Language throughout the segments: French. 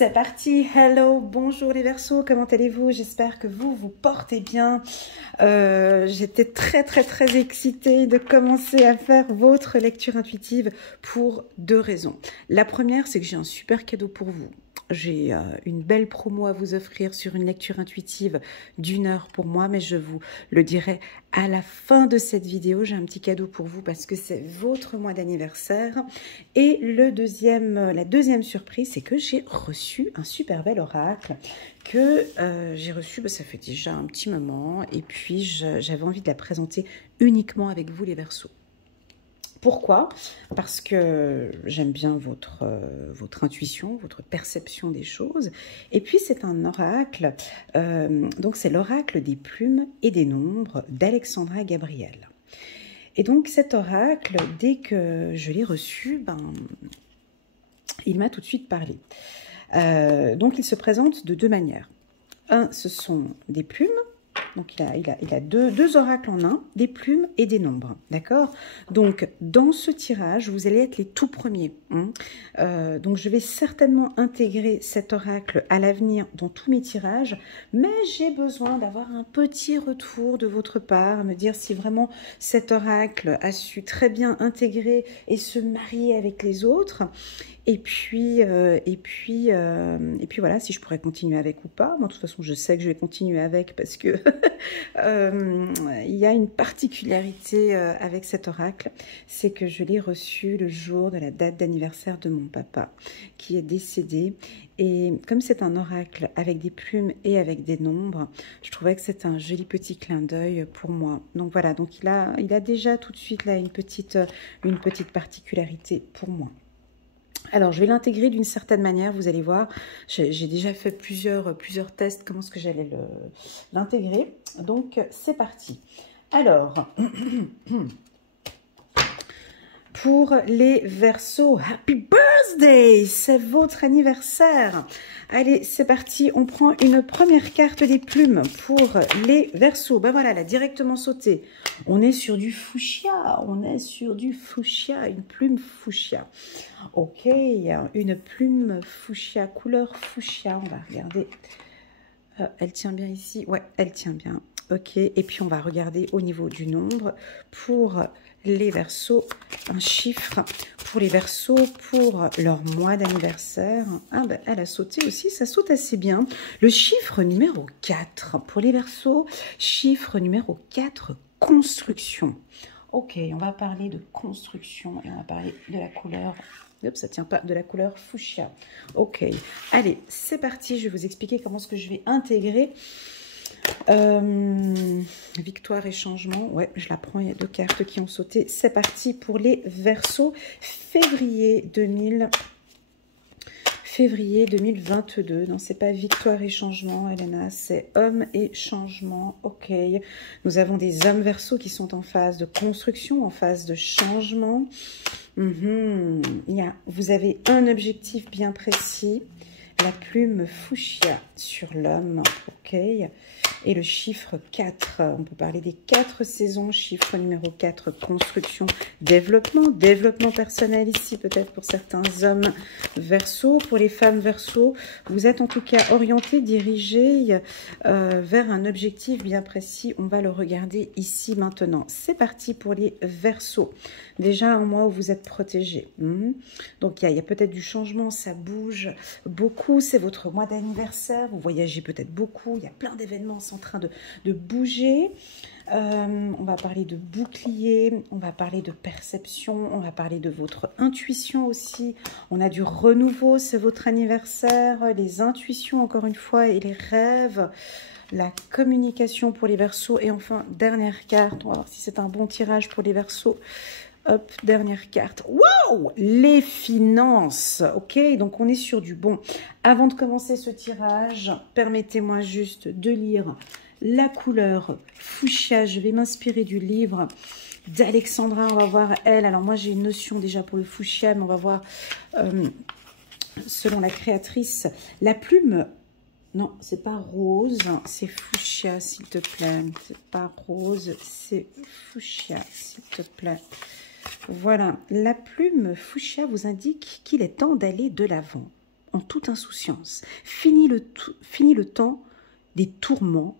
C'est parti, hello, bonjour les Verseaux, comment allez-vous? J'espère que vous vous portez bien. J'étais très excitée de commencer à faire votre lecture intuitive pour deux raisons. La première, c'est que j'ai un super cadeau pour vous. J'ai une belle promo à vous offrir sur une lecture intuitive d'1 heure pour moi, mais je vous le dirai à la fin de cette vidéo. J'ai un petit cadeau pour vous parce que c'est votre mois d'anniversaire. Et la deuxième surprise, c'est que j'ai reçu un super bel oracle que j'ai reçu, ça fait déjà un petit moment. Et puis, j'avais envie de la présenter uniquement avec vous les Verseaux. Pourquoi? Parce que j'aime bien votre intuition, votre perception des choses. Et puis, c'est un oracle, donc c'est l'oracle des plumes et des nombres d'Alexandra Gabriel. Et donc, cet oracle, dès que je l'ai reçu, il m'a tout de suite parlé. Donc, il se présente de deux manières. Un, ce sont des plumes. Donc, il a deux oracles en un, des plumes et des nombres, d'accord? Donc, dans ce tirage, vous allez être les tout premiers. Donc, je vais certainement intégrer cet oracle à l'avenir dans tous mes tirages, mais j'ai besoin d'avoir un petit retour de votre part, me dire si vraiment cet oracle a su très bien intégrer et se marier avec les autres. Et puis voilà, si je pourrais continuer avec ou pas. Moi, de toute façon, je sais que je vais continuer avec parce que il y a une particularité avec cet oracle, c'est que je l'ai reçu le jour de la date d'anniversaire de mon papa qui est décédé. Et comme c'est un oracle avec des plumes et avec des nombres, je trouvais que c'est un joli petit clin d'œil pour moi. Donc voilà, donc il a déjà tout de suite là une petite particularité pour moi. Alors, je vais l'intégrer d'une certaine manière, vous allez voir. J'ai déjà fait plusieurs tests, comment est-ce que j'allais l'intégrer. Donc, c'est parti. Alors, pour les Verseaux, Happy Birthday! C'est votre anniversaire. Allez, c'est parti. On prend une première carte des plumes pour les Verseaux. Ben voilà, elle a directement sauté. On est sur du fuchsia. Une plume fuchsia. Ok, une plume fuchsia, couleur fuchsia. On va regarder. Elle tient bien ici. Ouais, elle tient bien. Ok, et puis on va regarder au niveau du nombre pour les Verseaux, un chiffre pour les Verseaux pour leur mois d'anniversaire. Ah ben, elle a sauté aussi, ça saute assez bien. Le chiffre numéro 4 pour les Verseaux, chiffre numéro 4, construction. Ok, on va parler de construction et on va parler de la couleur. Hop, ça tient pas, de la couleur fuchsia. Ok, allez, c'est parti. Je vais vous expliquer comment est-ce que je vais intégrer victoire et changement. Ouais, je la prends. Il y a deux cartes qui ont sauté. C'est parti pour les Verseaux. Février 2022. Non, c'est pas victoire et changement, Elena. C'est homme et changement. Ok. Nous avons des hommes Verseaux qui sont en phase de construction, en phase de changement. Vous avez un objectif bien précis. La plume fuchsia sur l'homme. Ok. Et le chiffre 4, on peut parler des 4 saisons, chiffre numéro 4, construction, développement personnel ici, peut-être pour certains hommes Verseaux. Pour les femmes Verseaux, vous êtes en tout cas orienté, dirigé vers un objectif bien précis. On va le regarder ici maintenant. C'est parti pour les Verseaux. Déjà un mois où vous êtes protégés. Donc il y a peut-être du changement, ça bouge beaucoup. C'est votre mois d'anniversaire, vous voyagez peut-être beaucoup, il y a plein d'événements en train de bouger. On va parler de bouclier, on va parler de perception, on va parler de votre intuition aussi. On a du renouveau, c'est votre anniversaire, les intuitions encore une fois et les rêves, la communication pour les Verseaux. Et enfin, dernière carte, on va voir si c'est un bon tirage pour les Verseaux. Hop, dernière carte. Wow! Les finances. Ok, donc on est sur du bon. Avant de commencer ce tirage, permettez-moi juste de lire la couleur fuchsia. Je vais m'inspirer du livre d'Alexandra. On va voir elle. Alors moi, j'ai une notion déjà pour le fuchsia, mais on va voir selon la créatrice. La plume... Non, c'est pas rose, c'est fuchsia, s'il te plaît. C'est pas rose, c'est fuchsia, s'il te plaît. Voilà, la plume fuchsia vous indique qu'il est temps d'aller de l'avant. en toute insouciance. Fini le temps des tourments.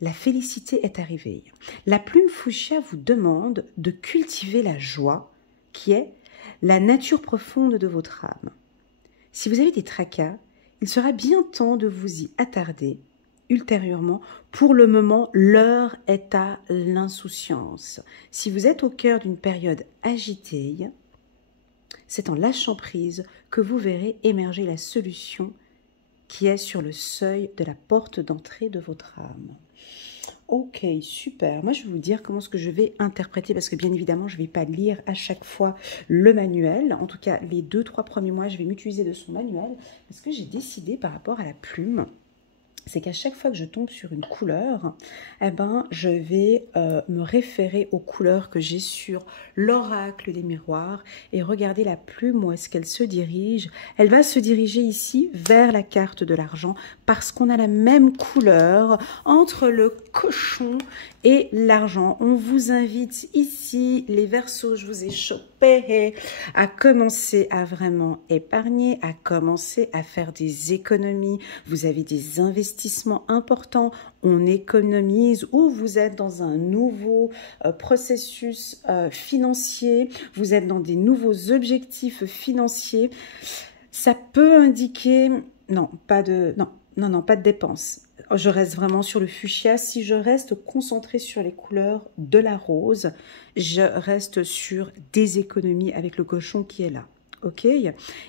La félicité est arrivée. La plume fuchsia vous demande de cultiver la joie qui est la nature profonde de votre âme. Si vous avez des tracas, il sera bien temps de vous y attarder ultérieurement. Pour le moment, l'heure est à l'insouciance. Si vous êtes au cœur d'une période agitée, c'est en lâchant prise que vous verrez émerger la solution qui est sur le seuil de la porte d'entrée de votre âme. Ok, super. Moi, je vais vous dire comment est-ce que je vais interpréter, parce que bien évidemment, je ne vais pas lire à chaque fois le manuel. En tout cas, les 2-3 premiers mois, je vais m'utiliser de son manuel, parce que j'ai décidé par rapport à la plume, c'est qu'à chaque fois que je tombe sur une couleur, eh ben, je vais me référer aux couleurs que j'ai sur l'oracle des miroirs et regarder la plume, où est-ce qu'elle se dirige. Elle va se diriger ici vers la carte de l'argent parce qu'on a la même couleur entre le cochon et l'argent. On vous invite ici, les Verseaux, je vous ai chopé, à commencer à vraiment épargner, à commencer à faire des économies. Vous avez des investissements importants, on économise, ou vous êtes dans un nouveau processus financier, vous êtes dans des nouveaux objectifs financiers. Ça peut indiquer, non, pas de dépenses. Je reste vraiment sur le fuchsia. Si je reste concentrée sur les couleurs de la rose, je reste sur des économies avec le cochon qui est là. Ok.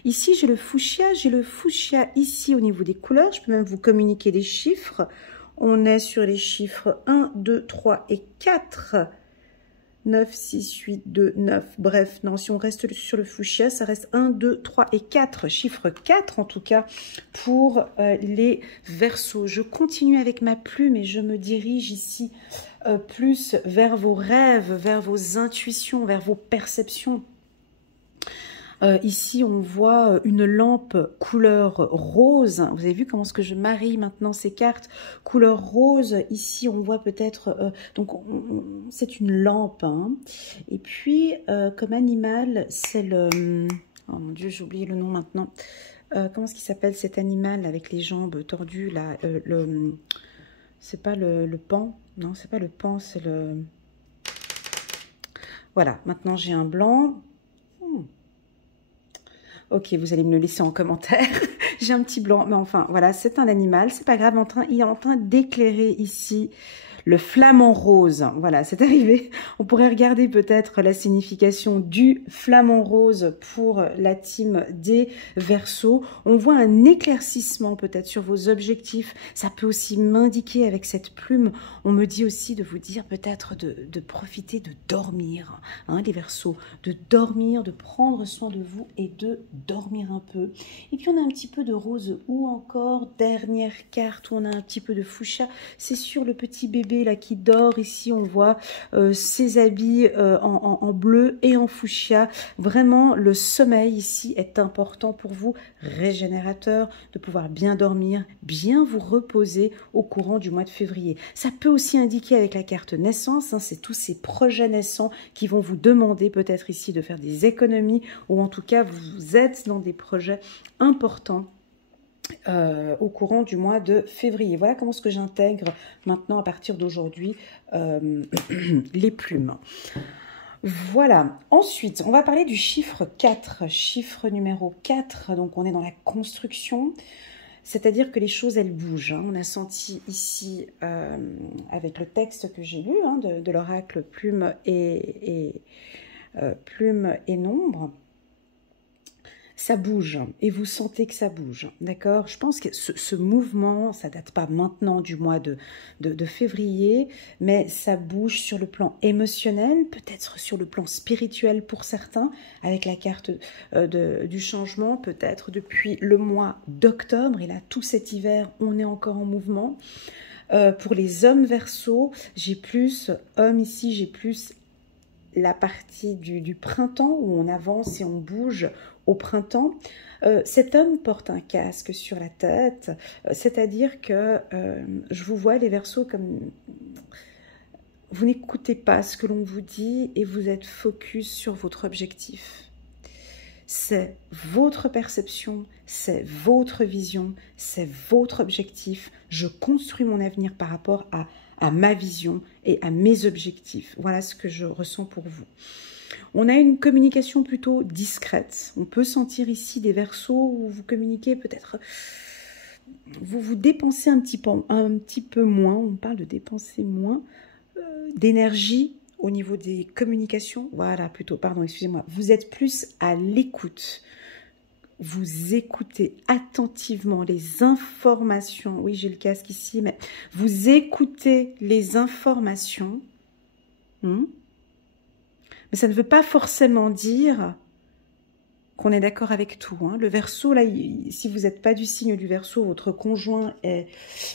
Ici, j'ai le fuchsia ici au niveau des couleurs. Je peux même vous communiquer des chiffres. On est sur les chiffres 1, 2, 3 et 4. 9, 6, 8, 2, 9. Bref, non, si on reste sur le fuchsia, ça reste 1, 2, 3 et 4. Chiffre 4 en tout cas pour les Verseaux. Je continue avec ma plume et je me dirige ici plus vers vos rêves, vers vos intuitions, vers vos perceptions. Ici, on voit une lampe couleur rose. Vous avez vu comment est-ce que je marie maintenant ces cartes couleur rose. Ici, on voit peut-être... c'est une lampe. Hein. Et puis, comme animal, c'est le... Oh mon Dieu, j'ai oublié le nom maintenant. Comment est-ce qu'il s'appelle cet animal avec les jambes tordues là c'est pas le pan. Non, c'est pas le pan, c'est le... Voilà, maintenant j'ai un blanc. Ok, vous allez me le laisser en commentaire. J'ai un petit blanc, mais enfin, voilà, c'est un animal. C'est pas grave, il est en train d'éclairer ici le flamant rose. Voilà, c'est arrivé. On pourrait regarder peut-être la signification du flamant rose pour la team des Verseaux. On voit un éclaircissement peut-être sur vos objectifs. Ça peut aussi m'indiquer avec cette plume. On me dit aussi de vous dire peut-être de profiter de dormir, hein, les Verseaux, de dormir, de prendre soin de vous et de dormir un peu. Et puis on a un petit peu de rose ou encore, dernière carte où on a un petit peu de fuchsia. C'est sur le petit bébé là qui dort. Ici on voit ses habits en bleu et en fuchsia. Vraiment le sommeil ici est important pour vous, régénérateur, de pouvoir bien dormir, bien vous reposer au courant du mois de février. Ça peut aussi indiquer avec la carte naissance, hein, c'est tous ces projets naissants qui vont vous demander peut-être ici de faire des économies, ou en tout cas vous êtes dans des projets importants au courant du mois de février. Voilà comment est-ce que j'intègre maintenant à partir d'aujourd'hui les plumes. Voilà. Ensuite, on va parler du chiffre 4, chiffre numéro 4. Donc, on est dans la construction, c'est-à-dire que les choses, elles bougent. Hein. On a senti ici, avec le texte que j'ai lu, hein, de l'oracle plume et nombre, ça bouge et vous sentez que ça bouge, d'accord? Je pense que ce mouvement, ça date pas maintenant du mois de février, mais ça bouge sur le plan émotionnel, peut-être sur le plan spirituel pour certains, avec la carte du changement, peut-être depuis le mois d'octobre, et là tout cet hiver, on est encore en mouvement. Pour les hommes Verseaux, j'ai plus hommes ici, j'ai plus la partie du printemps où on avance et on bouge au printemps. Cet homme porte un casque sur la tête, c'est-à-dire que je vous vois les Verseaux comme vous n'écoutez pas ce que l'on vous dit et vous êtes focus sur votre objectif. c'est votre perception, c'est votre vision, c'est votre objectif. Je construis mon avenir par rapport à ma vision et à mes objectifs. Voilà ce que je ressens pour vous. On a une communication plutôt discrète. On peut sentir ici des Verseaux où vous communiquez peut-être... Vous vous dépensez un petit peu moins, on parle de dépenser moins d'énergie au niveau des communications. Voilà, plutôt, pardon, excusez-moi. Vous êtes plus à l'écoute. Vous écoutez attentivement les informations. Oui, j'ai le casque ici, mais vous écoutez les informations. Mais ça ne veut pas forcément dire qu'on est d'accord avec tout. Le Verseau, là, si vous n'êtes pas du signe du Verseau, votre conjoint est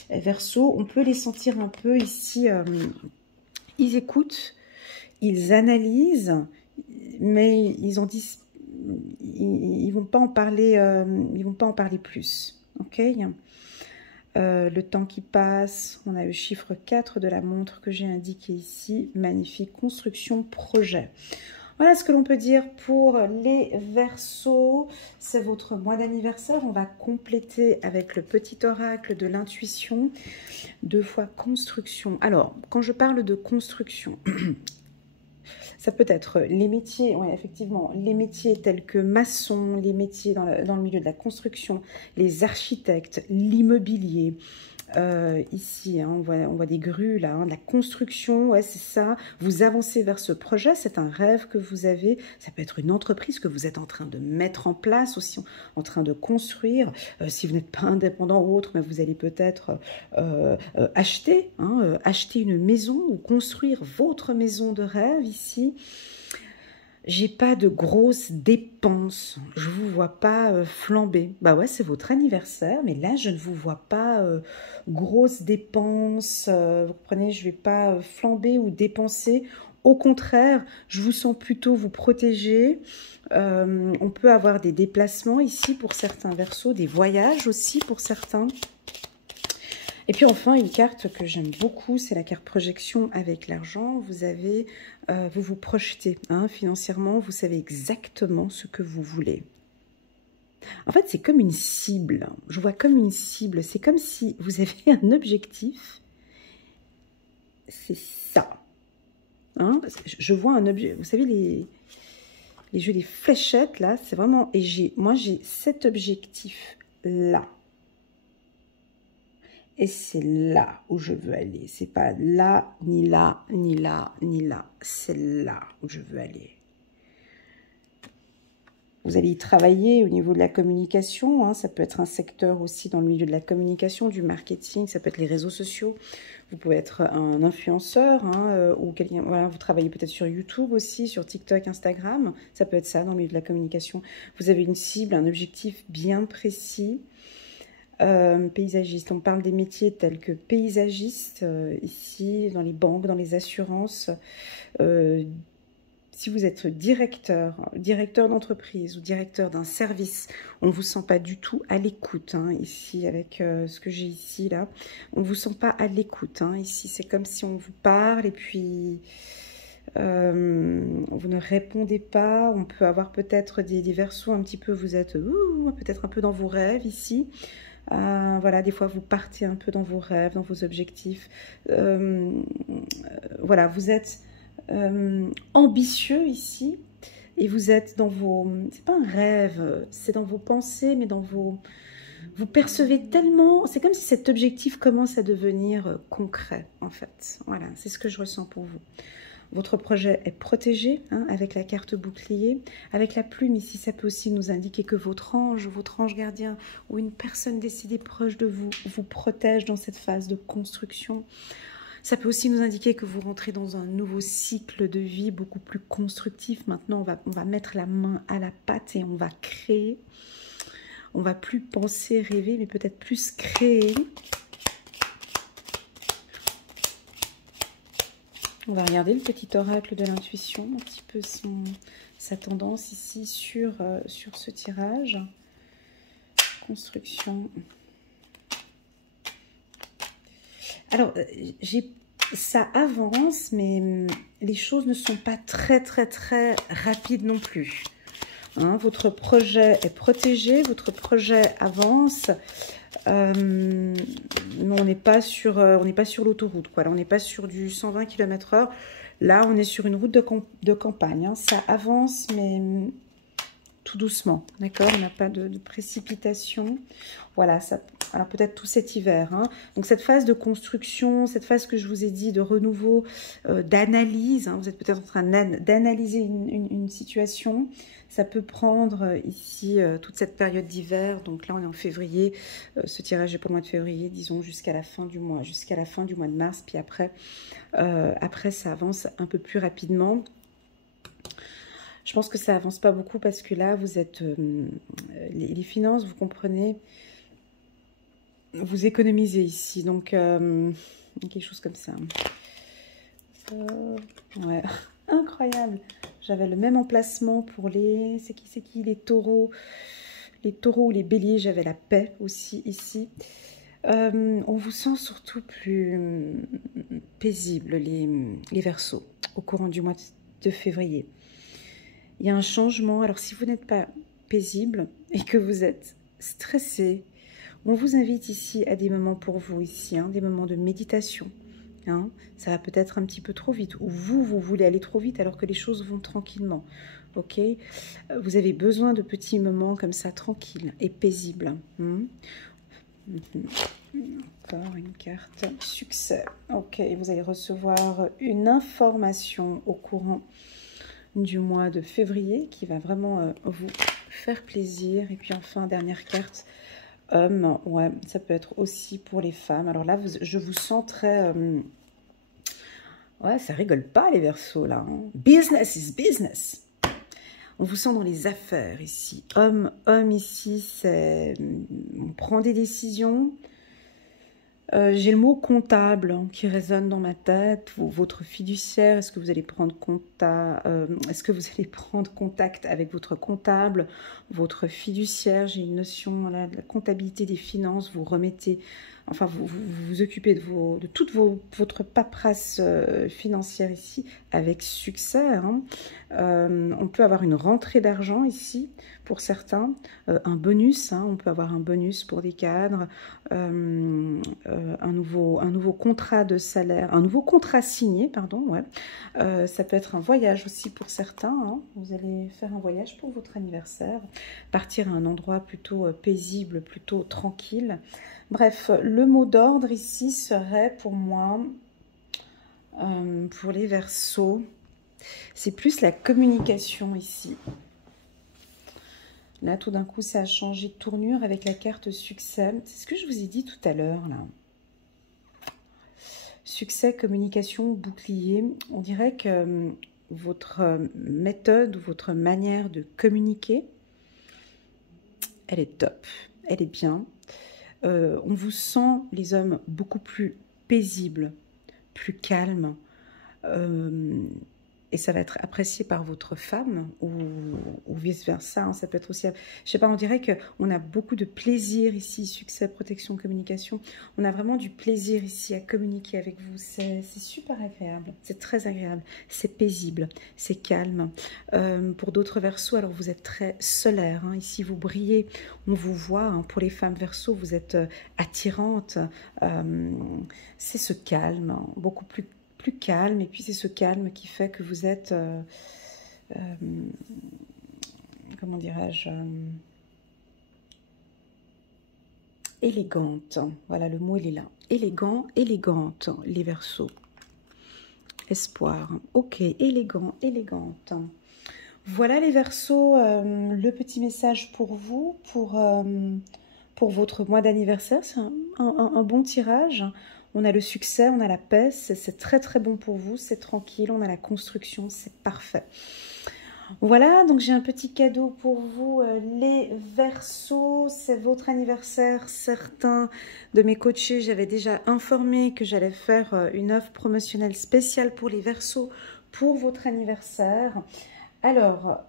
Verseau, on peut les sentir un peu ici. Ils écoutent, ils analysent, mais ils vont pas en parler. Ils vont pas en parler plus. Ok. Le temps qui passe, on a le chiffre 4 de la montre que j'ai indiqué ici. Magnifique construction, projet. Voilà ce que l'on peut dire pour les Verseaux. C'est votre mois d'anniversaire. On va compléter avec le petit oracle de l'intuition. 2 fois construction. Alors, quand je parle de construction, ça peut être les métiers, oui, effectivement, les métiers tels que maçon, les métiers dans le milieu de la construction, les architectes, l'immobilier. Ici, on voit des grues, là, de la construction, ouais, c'est ça. Vous avancez vers ce projet, c'est un rêve que vous avez. Ça peut être une entreprise que vous êtes en train de mettre en place aussi, en train de construire. Si vous n'êtes pas indépendant ou autre, mais vous allez peut-être acheter une maison ou construire votre maison de rêve ici. J'ai pas de grosses dépenses, je vous vois pas flamber. Bah ouais, c'est votre anniversaire, mais là, je ne vous vois pas grosses dépenses. Vous comprenez, je vais pas flamber ou dépenser. Au contraire, je vous sens plutôt vous protéger. On peut avoir des déplacements ici pour certains Verseaux, des voyages aussi pour certains. Et puis enfin, une carte que j'aime beaucoup, c'est la carte projection avec l'argent. Vous vous projetez financièrement, vous savez exactement ce que vous voulez. En fait, c'est comme une cible. Je vois comme une cible. C'est comme si vous avez un objectif. C'est ça. Je vois un objet. Vous savez, les jeux des fléchettes, là, c'est vraiment... Et moi, j'ai cet objectif-là. Et c'est là où je veux aller. C'est pas là, ni là, ni là, ni là. C'est là où je veux aller. Vous allez y travailler au niveau de la communication. Ça peut être un secteur aussi dans le milieu de la communication, du marketing. Ça peut être les réseaux sociaux. Vous pouvez être un influenceur ou quelqu'un. Voilà, vous travaillez peut-être sur YouTube aussi, sur TikTok, Instagram. Ça peut être ça dans le milieu de la communication. Vous avez une cible, un objectif bien précis. Paysagiste, on parle des métiers tels que paysagiste, ici, dans les banques, dans les assurances. Si vous êtes directeur d'entreprise ou directeur d'un service, on ne vous sent pas du tout à l'écoute, ici, avec ce que j'ai ici, là. On ne vous sent pas à l'écoute, ici. C'est comme si on vous parle et puis... vous ne répondez pas. On peut avoir peut-être des Verseaux un petit peu, vous êtes peut-être un peu dans vos rêves ici. Voilà, des fois vous partez un peu dans vos rêves, dans vos objectifs. Voilà, vous êtes ambitieux ici et vous êtes dans vos... C'est pas un rêve, c'est dans vos pensées, mais dans vos... Vous percevez tellement... C'est comme si cet objectif commence à devenir concret, en fait. Voilà, c'est ce que je ressens pour vous. Votre projet est protégé avec la carte bouclier. Avec la plume, ici, ça peut aussi nous indiquer que votre ange gardien ou une personne décédée proche de vous vous protège dans cette phase de construction. Ça peut aussi nous indiquer que vous rentrez dans un nouveau cycle de vie beaucoup plus constructif. Maintenant, on va mettre la main à la pâte et on va créer. On ne va plus penser, rêver, mais peut-être plus créer. On va regarder le petit oracle de l'intuition, un petit peu sa tendance ici sur ce tirage. Construction. Alors, ça avance, mais les choses ne sont pas très rapides non plus. Hein, votre projet est protégé, votre projet avance. Mais on n'est pas sur l'autoroute, quoi. Là, on n'est pas sur du 120 km/h. Là, on est sur une route de campagne. Hein. Ça avance, mais tout doucement, d'accord? On n'a pas de précipitation. Voilà, ça, alors peut-être tout cet hiver. Hein. Donc cette phase de construction, cette phase que je vous ai dit de renouveau, d'analyse, hein, vous êtes peut-être en train d'analyser une situation. Ça peut prendre ici toute cette période d'hiver. Donc là, on est en février. Ce tirage est pour le mois de février, disons jusqu'à la fin du mois, de mars. Puis après, ça avance un peu plus rapidement. Je pense que ça avance pas beaucoup parce que là, vous êtes... les finances, vous comprenez, vous économisez ici. Donc, quelque chose comme ça. Ouais, incroyable. J'avais le même emplacement pour les... C'est qui les taureaux? Les taureaux ou les béliers, j'avais la paix aussi ici. On vous sent surtout plus paisible, les Verseaux, au courant du mois de février. Il y a un changement. Alors, si vous n'êtes pas paisible et que vous êtes stressé, on vous invite ici à des moments pour vous, ici, hein, des moments de méditation. Hein. Ça va peut-être un petit peu trop vite. Ou vous voulez aller trop vite alors que les choses vont tranquillement. Ok? Vous avez besoin de petits moments comme ça, tranquilles et paisibles. Encore une carte. Succès. Ok, vous allez recevoir une information au courant du mois de février qui va vraiment vous faire plaisir. Et puis enfin, dernière carte, homme. Ouais, ça peut être aussi pour les femmes. Alors là, je vous sens très... ouais, ça rigole pas les Verseaux là. Hein. Business is business. On vous sent dans les affaires ici. Homme ici, c'est... On prend des décisions. J'ai le mot comptable hein, qui résonne dans ma tête. Votre fiduciaire, est-ce que vous allez prendre contact avec votre comptable, votre fiduciaire? J'ai une notion là, de la comptabilité des finances. Vous remettez, enfin vous vous occupez de toute votre paperasse financière ici avec succès. Hein. On peut avoir une rentrée d'argent ici pour certains, un bonus. Hein, on peut avoir un bonus pour des cadres. Un nouveau contrat de salaire, un nouveau contrat signé, pardon, ouais. Ça peut être un voyage aussi pour certains, hein. Vous allez faire un voyage pour votre anniversaire, partir à un endroit plutôt paisible, plutôt tranquille. Bref, le mot d'ordre ici serait pour moi, pour les Verseaux, c'est plus la communication ici. Là, tout d'un coup, ça a changé de tournure avec la carte succès. C'est ce que je vous ai dit tout à l'heure, là. Succès, communication, bouclier. On dirait que votre méthode ou votre manière de communiquer, elle est top. Elle est bien. On vous sent, les hommes, beaucoup plus paisibles, plus calmes. Et ça va être apprécié par votre femme ou vice-versa. Hein. Ça peut être aussi... Je sais pas, on dirait qu'on a beaucoup de plaisir ici, succès, protection, communication. On a vraiment du plaisir ici à communiquer avec vous. C'est super agréable, c'est très agréable, c'est paisible, c'est calme. Pour d'autres Verseaux, alors vous êtes très solaire. Hein. Ici, vous brillez, on vous voit. Hein. Pour les femmes Verseaux, vous êtes attirante. C'est ce calme, hein, beaucoup plus calme, et puis c'est ce calme qui fait que vous êtes, comment dirais-je, élégante. Voilà, le mot il est là. Élégant, élégante, les Verseaux. Espoir. Ok, élégant, élégante. Voilà les Verseaux, le petit message pour vous, pour votre mois d'anniversaire. C'est un bon tirage. On a le succès, on a la paix, c'est très très bon pour vous, c'est tranquille, on a la construction, c'est parfait. Voilà, donc j'ai un petit cadeau pour vous, les Verseaux, c'est votre anniversaire. Certains de mes coachés, j'avais déjà informé que j'allais faire une offre promotionnelle spéciale pour les Verseaux pour votre anniversaire. Alors,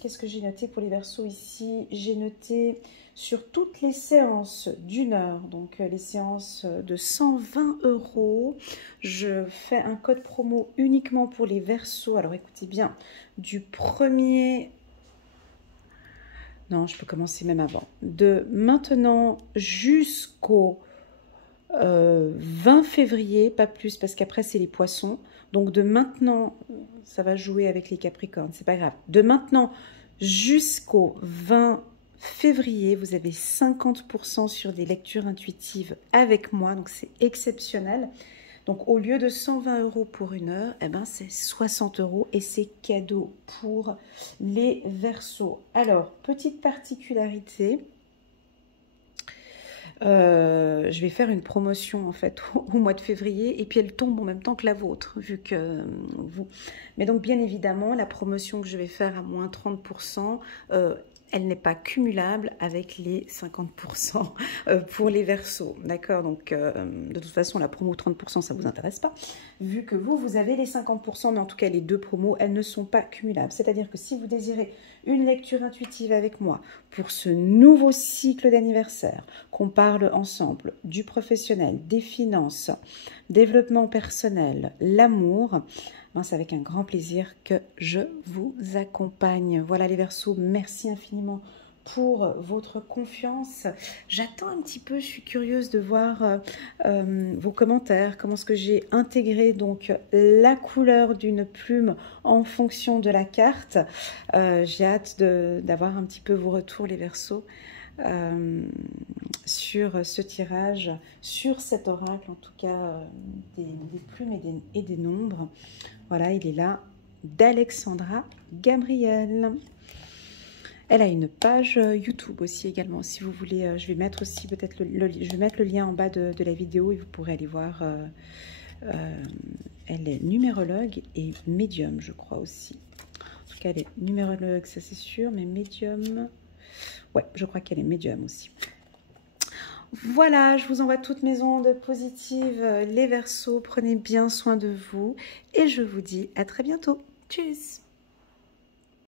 qu'est-ce que j'ai noté pour les Verseaux ici? J'ai noté sur toutes les séances d'1 heure, donc les séances de 120 €, je fais un code promo uniquement pour les Verseaux. Alors écoutez bien, du 1er Non, je peux commencer même avant. De maintenant jusqu'au 20 février, pas plus, parce qu'après c'est les poissons. Donc de maintenant, ça va jouer avec les capricornes, c'est pas grave. De maintenant jusqu'au 20 février, vous avez 50% sur des lectures intuitives avec moi, donc c'est exceptionnel. Donc au lieu de 120 € pour 1 heure, eh ben, c'est 60 € et c'est cadeau pour les Verseaux. Alors, petite particularité, je vais faire une promotion en fait au mois de février et puis elle tombe en même temps que la vôtre vu que vous. Mais donc bien évidemment la promotion que je vais faire à moins 30%, elle n'est pas cumulable avec les 50% pour les Verseaux, d'accord? Donc de toute façon la promo 30% ça vous intéresse pas vu que vous avez les 50%, mais en tout cas les deux promos elles ne sont pas cumulables. C'est-à-dire que si vous désirez une lecture intuitive avec moi pour ce nouveau cycle d'anniversaire, qu'on parle ensemble du professionnel, des finances, développement personnel, l'amour, ben c'est avec un grand plaisir que je vous accompagne. Voilà les Verseaux, merci infiniment pour votre confiance. J'attends un petit peu, je suis curieuse de voir vos commentaires, comment est-ce que j'ai intégré donc la couleur d'une plume en fonction de la carte. J'ai hâte d'avoir un petit peu vos retours les Verseaux sur ce tirage, sur cet oracle en tout cas des plumes et des nombres. Voilà, il est là, d'Alexandra Gabriel. Elle a une page YouTube aussi également, si vous voulez. Je vais mettre aussi peut-être je vais mettre le lien en bas de la vidéo et vous pourrez aller voir. Elle est numérologue et médium, je crois aussi. En tout cas, elle est numérologue, ça c'est sûr, mais médium. Ouais, je crois qu'elle est médium aussi. Voilà, je vous envoie toutes mes ondes positives, les Verseaux. Prenez bien soin de vous et je vous dis à très bientôt. Tchuss!